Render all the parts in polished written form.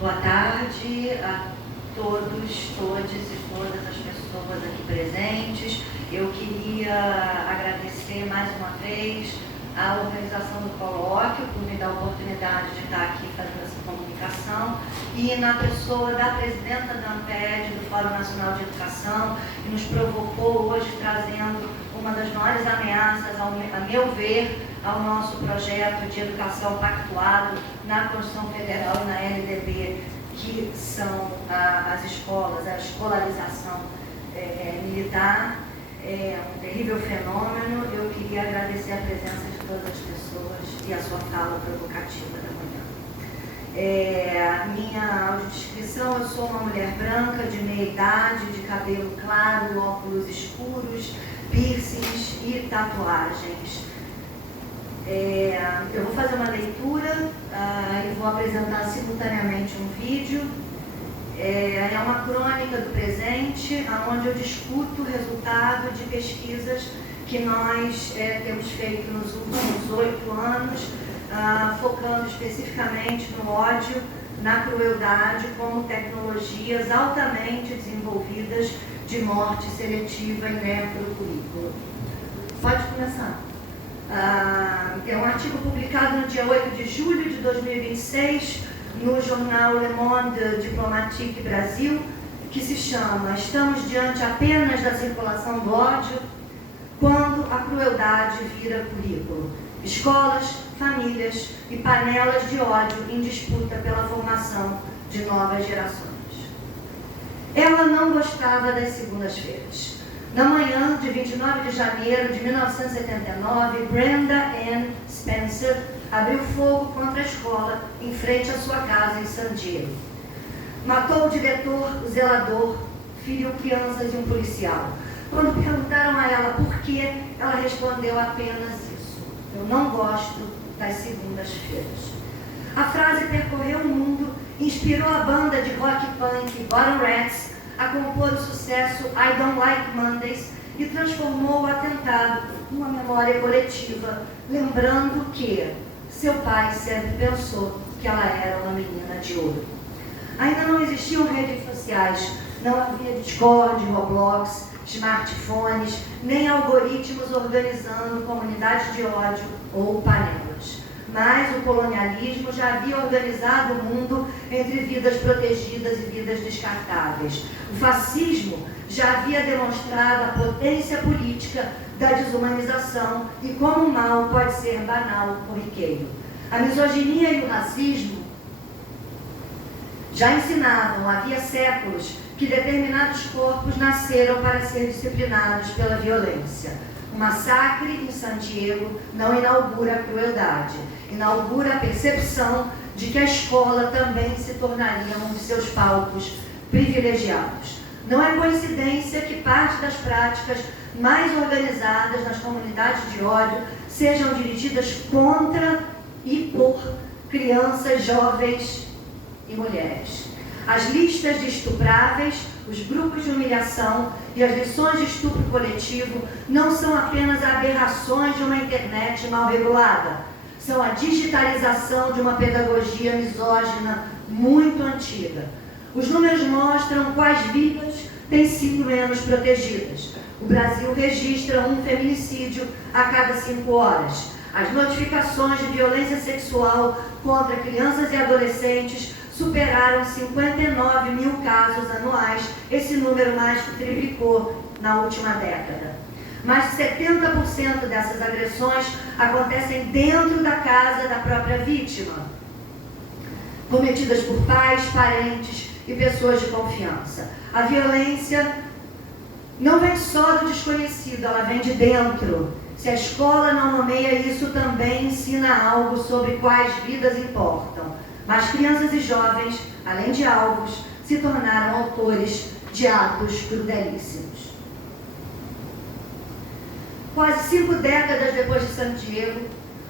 Boa tarde a todos, todas e todas as pessoas aqui presentes. Eu queria agradecer mais uma vez a organização do colóquio por me dar a oportunidade de estar aqui fazendo essa comunicação e na pessoa da presidenta da ANPED, do Fórum Nacional de Educação, que nos provocou hoje trazendo uma das maiores ameaças, a meu ver, ao nosso projeto de educação pactuado na Constituição Federal e na LDB, que são as escolas, a escolarização militar. É um terrível fenômeno. Eu queria agradecer a presença de todas as pessoas e a sua fala provocativa da manhã. Minha audiodescrição: eu sou uma mulher branca, de meia idade, de cabelo claro, óculos escuros, piercings e tatuagens. Eu vou fazer uma leitura e vou apresentar simultaneamente um vídeo. É uma crônica do presente, onde eu discuto o resultado de pesquisas que nós temos feito nos últimos 8 anos, focando especificamente no ódio, na crueldade, como tecnologias altamente desenvolvidas de morte seletiva e necrocurrículo. Pode começar. É um artigo publicado no dia 8 de julho de 2026, no jornal Le Monde Diplomatique Brasil, que se chama "Estamos diante apenas da circulação do ódio quando a crueldade vira currículo. Escolas, famílias e panelas de ódio em disputa pela formação de novas gerações." Ela não gostava das segundas-feiras. Na manhã de 29 de janeiro de 1979, Brenda Ann Spencer abriu fogo contra a escola em frente à sua casa em San Diego. Matou o diretor, o zelador, feriu crianças e um policial. Quando perguntaram a ela por quê, ela respondeu apenas isso: "Eu não gosto das segundas-feiras." A frase percorreu o mundo, inspirou a banda de rock punk Bottom Rats a compor o sucesso I Don't Like Mondays e transformou o atentado numa memória coletiva, lembrando que seu pai sempre pensou que ela era uma menina de ouro. Ainda não existiam redes sociais, não havia Discord, Roblox, smartphones, nem algoritmos organizando comunidades de ódio ou panelas. Mas o colonialismo já havia organizado o mundo entre vidas protegidas e vidas descartáveis. O fascismo já havia demonstrado a potência política da desumanização e como o mal pode ser banal ou corriqueiro. A misoginia e o racismo já ensinavam, havia séculos, que determinados corpos nasceram para ser disciplinados pela violência. O massacre em San Diego não inaugura a crueldade, inaugura a percepção de que a escola também se tornaria um de seus palcos privilegiados. Não é coincidência que parte das práticas mais organizadas nas comunidades de ódio sejam dirigidas contra e por crianças, jovens e mulheres. As listas de estupráveis, os grupos de humilhação e as lições de estupro coletivo não são apenas aberrações de uma internet mal regulada, são a digitalização de uma pedagogia misógina muito antiga. Os números mostram quais vidas têm sido menos protegidas. O Brasil registra um feminicídio a cada 5 horas. As notificações de violência sexual contra crianças e adolescentes superaram 59 mil casos anuais. Esse número mais que triplicou na última década. Mais de 70% dessas agressões acontecem dentro da casa da própria vítima, cometidas por pais, parentes e pessoas de confiança. A violência não vem só do desconhecido, ela vem de dentro. Se a escola não nomeia isso, também ensina algo sobre quais vidas importam. Mas crianças e jovens, além de alvos, se tornaram autores de atos crudelíssimos. Quase 5 décadas depois de San Diego,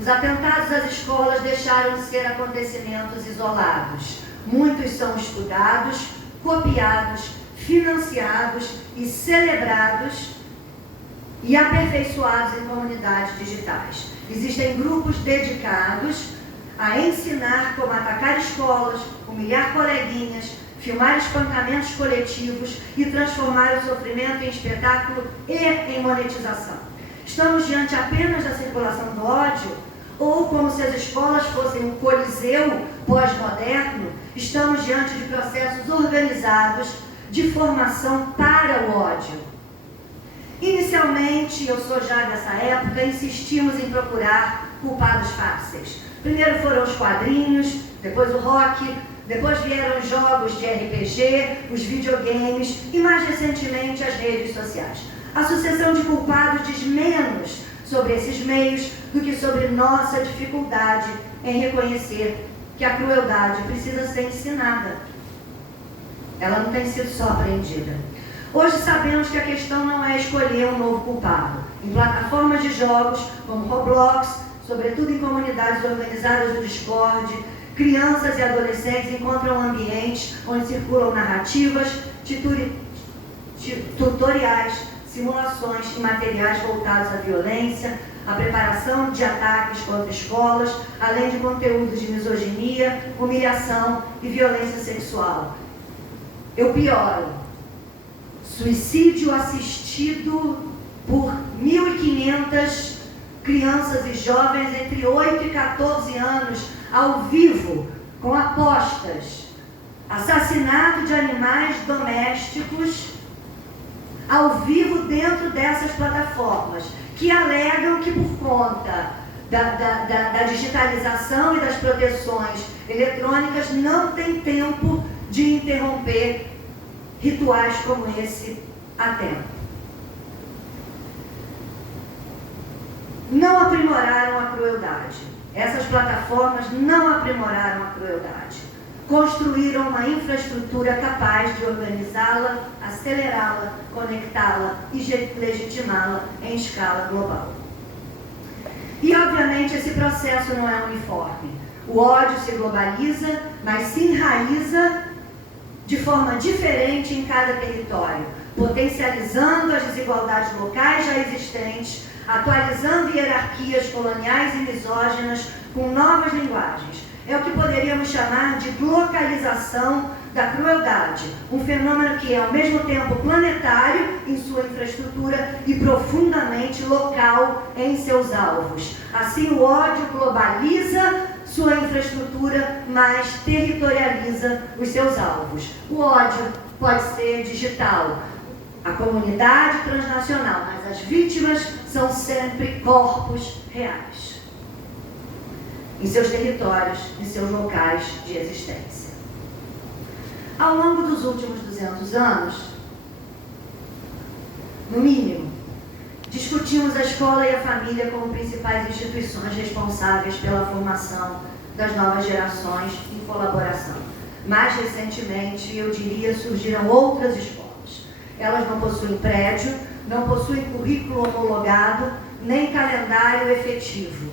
os atentados às escolas deixaram de ser acontecimentos isolados. Muitos são estudados, copiados, financiados e celebrados e aperfeiçoados em comunidades digitais. Existem grupos dedicados a ensinar como atacar escolas, humilhar coleguinhas, filmar espancamentos coletivos e transformar o sofrimento em espetáculo e em monetização. Estamos diante apenas da circulação do ódio? Ou, como se as escolas fossem um coliseu pós-moderno, estamos diante de processos organizados de formação para o ódio? Inicialmente, eu sou já dessa época, insistimos em procurar culpados fáceis. Primeiro foram os quadrinhos, depois o rock, depois vieram os jogos de RPG, os videogames e, mais recentemente, as redes sociais. A sucessão de culpados diz menos sobre esses meios do que sobre nossa dificuldade em reconhecer que a crueldade precisa ser ensinada. Ela não tem sido só aprendida. Hoje sabemos que a questão não é escolher um novo culpado. Em plataformas de jogos como Roblox, sobretudo em comunidades organizadas do Discord, crianças e adolescentes encontram ambientes onde circulam narrativas, tutoriais, simulações e materiais voltados à violência, à preparação de ataques contra escolas, além de conteúdos de misoginia, humilhação e violência sexual. Eu pioro. Suicídio assistido por 1.500 crianças e jovens entre 8 e 14 anos, ao vivo, com apostas. Assassinato de animais domésticos, ao vivo dentro dessas plataformas, que alegam que por conta da digitalização e das proteções eletrônicas não tem tempo de interromper rituais como esse a tempo. Não aprimoraram a crueldade. Essas plataformas não aprimoraram a crueldade. Construíram uma infraestrutura capaz de organizá-la, acelerá-la, conectá-la e legitimá-la em escala global. E, obviamente, esse processo não é uniforme. O ódio se globaliza, mas se enraiza de forma diferente em cada território, potencializando as desigualdades locais já existentes, atualizando hierarquias coloniais e misóginas com novas linguagens. É o que poderíamos chamar de localização da crueldade, um fenômeno que é ao mesmo tempo planetário em sua infraestrutura e profundamente local em seus alvos. Assim, o ódio globaliza sua infraestrutura, mas territorializa os seus alvos. O ódio pode ser digital, a comunidade transnacional, mas as vítimas são sempre corpos reais, em seus territórios, em seus locais de existência. Ao longo dos últimos 200 anos, no mínimo, discutimos a escola e a família como principais instituições responsáveis pela formação das novas gerações em colaboração. Mais recentemente, eu diria, surgiram outras escolas. Elas não possuem prédio, não possuem currículo homologado, nem calendário efetivo.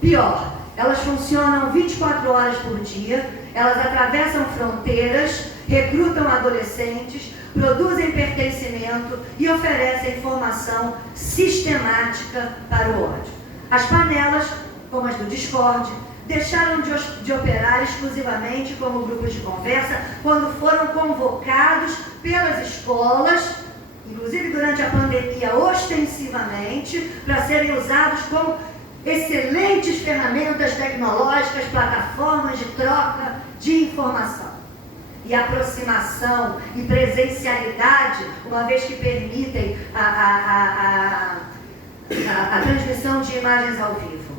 Pior, elas funcionam 24 horas por dia, elas atravessam fronteiras, recrutam adolescentes, produzem pertencimento e oferecem formação sistemática para o ódio. As panelas, como as do Discord, deixaram de operar exclusivamente como grupos de conversa quando foram convocados pelas escolas, inclusive durante a pandemia, ostensivamente, para serem usados como excelentes ferramentas tecnológicas, plataformas de troca de informação e aproximação e presencialidade, uma vez que permitem a transmissão de imagens ao vivo.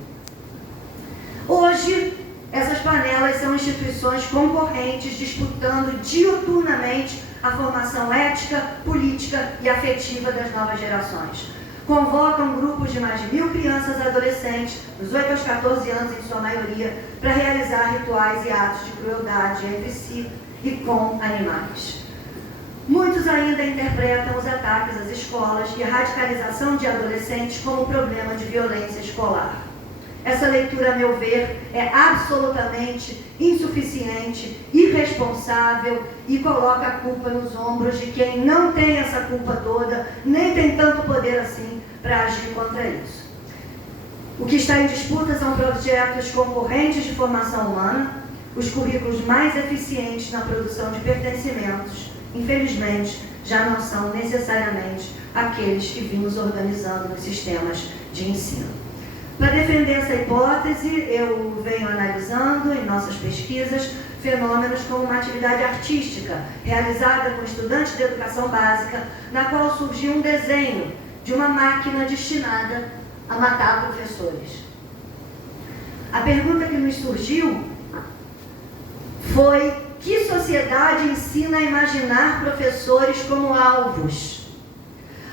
Hoje, essas panelas são instituições concorrentes disputando diuturnamente a formação ética, política e afetiva das novas gerações. Convocam grupos de mais de 1.000 crianças e adolescentes, dos 8 aos 14 anos em sua maioria, para realizar rituais e atos de crueldade entre si e com animais. Muitos ainda interpretam os ataques às escolas e a radicalização de adolescentes como problema de violência escolar. Essa leitura, a meu ver, é absolutamente insuficiente, irresponsável e coloca a culpa nos ombros de quem não tem essa culpa toda, nem tem tanto poder assim para agir contra isso. O que está em disputa são projetos concorrentes de formação humana, os currículos mais eficientes na produção de pertencimentos, infelizmente, já não são necessariamente aqueles que vimos organizando nos sistemas de ensino. Para defender essa hipótese, eu venho analisando em nossas pesquisas fenômenos como uma atividade artística realizada com estudantes de educação básica, na qual surgiu um desenho de uma máquina destinada a matar professores. A pergunta que nos surgiu foi: que sociedade ensina a imaginar professores como alvos?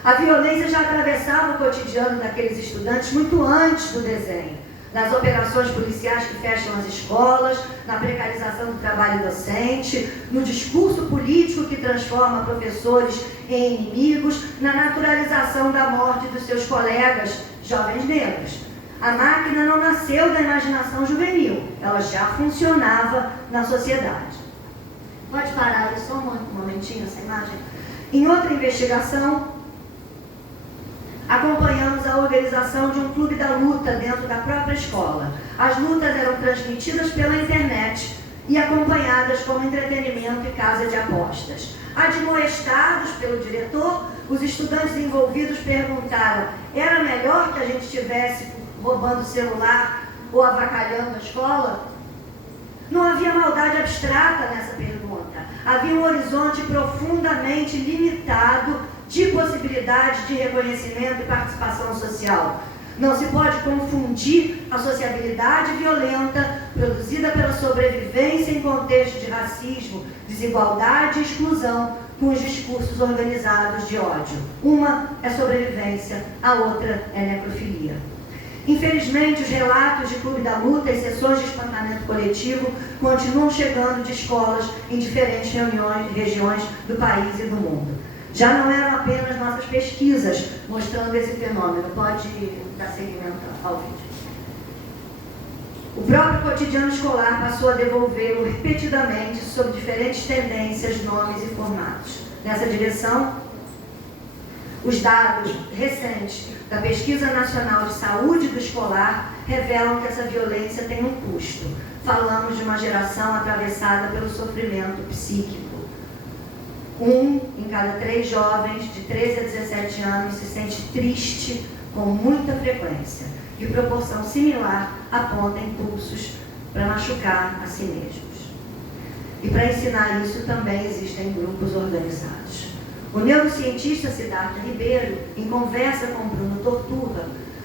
A violência já atravessava o cotidiano daqueles estudantes muito antes do desenho, nas operações policiais que fecham as escolas, na precarização do trabalho docente, no discurso político que transforma professores em inimigos, na naturalização da morte dos seus colegas jovens negros. A máquina não nasceu da imaginação juvenil, ela já funcionava na sociedade. Pode parar aí só um momentinho essa imagem? Em outra investigação, acompanhamos a organização de um clube da luta dentro da própria escola. As lutas eram transmitidas pela internet e acompanhadas como entretenimento e casa de apostas. Admoestados pelo diretor, os estudantes envolvidos perguntaram: era melhor que a gente estivesse roubando celular ou avacalhando a escola? Não havia maldade abstrata nessa pergunta. Havia um horizonte profundamente limitado de possibilidades de reconhecimento e participação social. Não se pode confundir a sociabilidade violenta produzida pela sobrevivência em contexto de racismo, desigualdade e exclusão com os discursos organizados de ódio. Uma é sobrevivência, a outra é necrofilia. Infelizmente, os relatos de clube da luta e sessões de espantamento coletivo continuam chegando de escolas em diferentes regiões do país e do mundo. Já não eram apenas nossas pesquisas mostrando esse fenômeno. Pode dar seguimento ao vídeo. O próprio cotidiano escolar passou a devolvê-lo repetidamente sob diferentes tendências, nomes e formatos. Nessa direção, os dados recentes da Pesquisa Nacional de Saúde do Escolar revelam que essa violência tem um custo. Falamos de uma geração atravessada pelo sofrimento psíquico. 1 em cada 3 jovens de 13 a 17 anos se sente triste com muita frequência, e proporção similar aponta impulsos para machucar a si mesmos. E para ensinar isso também existem grupos organizados. O neurocientista Siddhartha Ribeiro, em conversa com Bruno Torturra,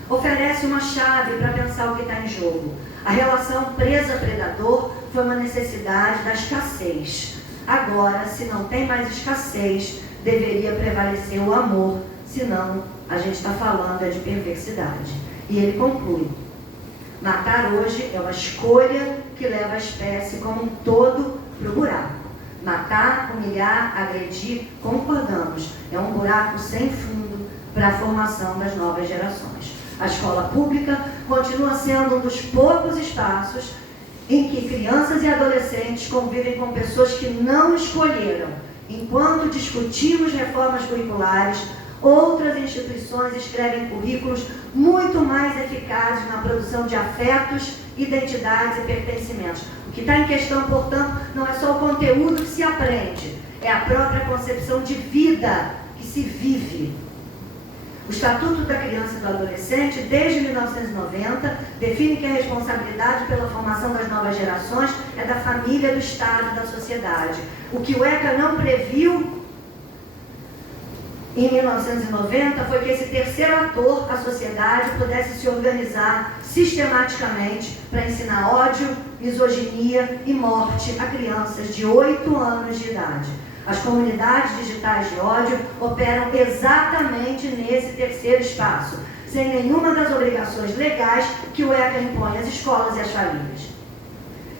oferece uma chave para pensar o que está em jogo. A relação presa-predador foi uma necessidade da escassez. Agora, se não tem mais escassez, deveria prevalecer o amor, senão a gente está falando de perversidade. E ele conclui: matar hoje é uma escolha que leva a espécie como um todo para o buraco. Matar, humilhar, agredir, concordamos, é um buraco sem fundo para a formação das novas gerações. A escola pública continua sendo um dos poucos espaços em que crianças e adolescentes convivem com pessoas que não escolheram. Enquanto discutimos reformas curriculares, outras instituições escrevem currículos muito mais eficazes na produção de afetos, identidades e pertencimentos. O que está em questão, portanto, não é só o conteúdo que se aprende, é a própria concepção de vida que se vive. O Estatuto da Criança e do Adolescente, desde 1990, define que a responsabilidade pela formação das novas gerações é da família, do Estado e da sociedade. O que o ECA não previu em 1990 foi que esse terceiro ator, a sociedade, pudesse se organizar sistematicamente para ensinar ódio, misoginia e morte a crianças de 8 anos de idade. As comunidades digitais de ódio operam exatamente nesse terceiro espaço, sem nenhuma das obrigações legais que o ECA impõe às escolas e às famílias.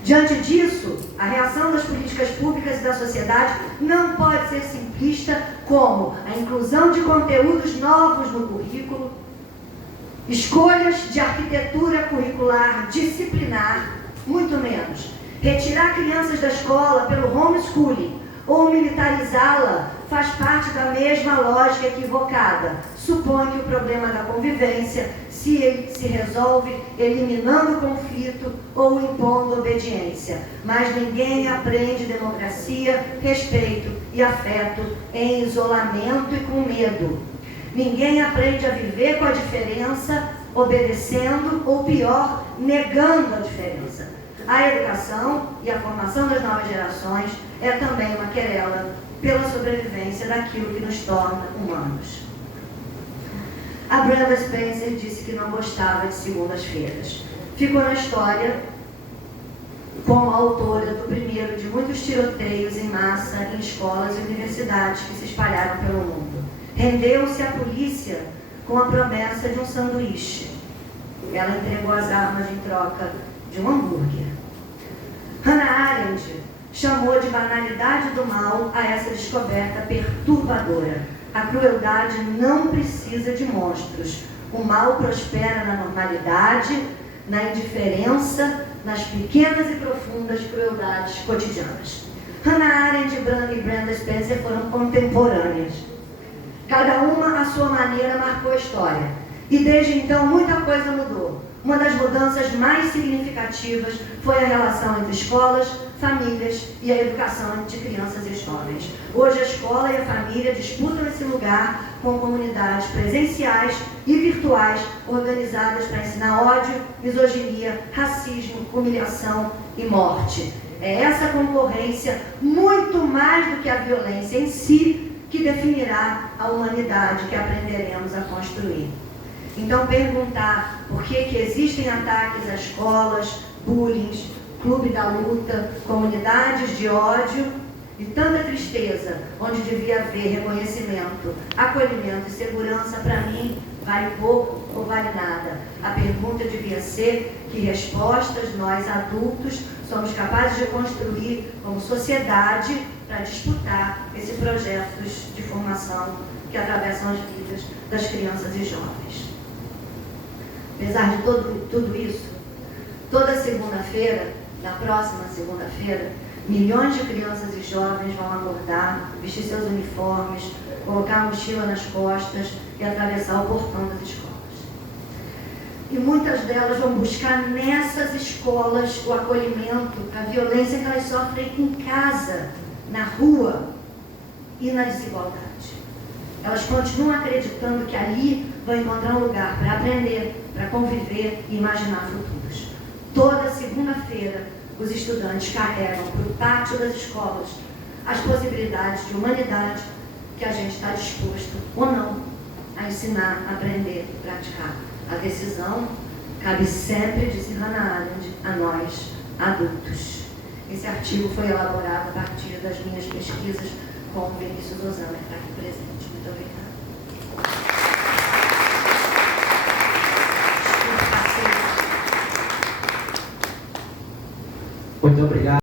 Diante disso, a reação das políticas públicas e da sociedade não pode ser simplista, como a inclusão de conteúdos novos no currículo, escolhas de arquitetura curricular disciplinar, muito menos. Retirar crianças da escola pelo homeschooling ou militarizá-la faz parte da mesma lógica equivocada. Supõe que o problema da convivência se resolve eliminando o conflito ou impondo obediência. Mas ninguém aprende democracia, respeito e afeto em isolamento e com medo. Ninguém aprende a viver com a diferença, obedecendo ou, pior, negando a diferença. A educação e a formação das novas gerações é também uma querela pela sobrevivência daquilo que nos torna humanos. A Brenda Spencer disse que não gostava de segundas-feiras. Ficou na história como autora do primeiro de muitos tiroteios em massa em escolas e universidades que se espalharam pelo mundo. Rendeu-se à polícia com a promessa de um sanduíche. Ela entregou as armas em troca de um hambúrguer. Hannah Arendt chamou de banalidade do mal a essa descoberta perturbadora. A crueldade não precisa de monstros. O mal prospera na normalidade, na indiferença, nas pequenas e profundas crueldades cotidianas. Hannah Arendt e Brenda Spencer foram contemporâneas. Cada uma, à sua maneira, marcou a história. E desde então, muita coisa mudou. Uma das mudanças mais significativas foi a relação entre escolas, famílias e a educação de crianças e jovens. Hoje a escola e a família disputam esse lugar com comunidades presenciais e virtuais organizadas para ensinar ódio, misoginia, racismo, humilhação e morte. É essa concorrência, muito mais do que a violência em si, que definirá a humanidade que aprenderemos a construir. Então, perguntar por que existem ataques a escolas, bullying, clube da luta, comunidades de ódio e tanta tristeza, onde devia haver reconhecimento, acolhimento e segurança, para mim, vale pouco ou vale nada. A pergunta devia ser que respostas nós, adultos, somos capazes de construir como sociedade para disputar esse projeto de formação que atravessam as vidas das crianças e jovens. Apesar de tudo isso, toda segunda-feira, na próxima segunda-feira, milhões de crianças e jovens vão acordar, vestir seus uniformes, colocar a mochila nas costas e atravessar o portão das escolas. E muitas delas vão buscar nessas escolas o acolhimento, a violência que elas sofrem em casa, na rua e na desigualdade. Elas continuam acreditando que ali vão encontrar um lugar para aprender, para conviver e imaginar futuros. Toda segunda-feira, os estudantes carregam para o pátio das escolas as possibilidades de humanidade que a gente está disposto ou não a ensinar, aprender, praticar. A decisão cabe sempre, disse Hannah Arendt, a nós, adultos. Esse artigo foi elaborado a partir das minhas pesquisas com o Vinícius Osana, que está aqui presente. Muito obrigada. Muito obrigado.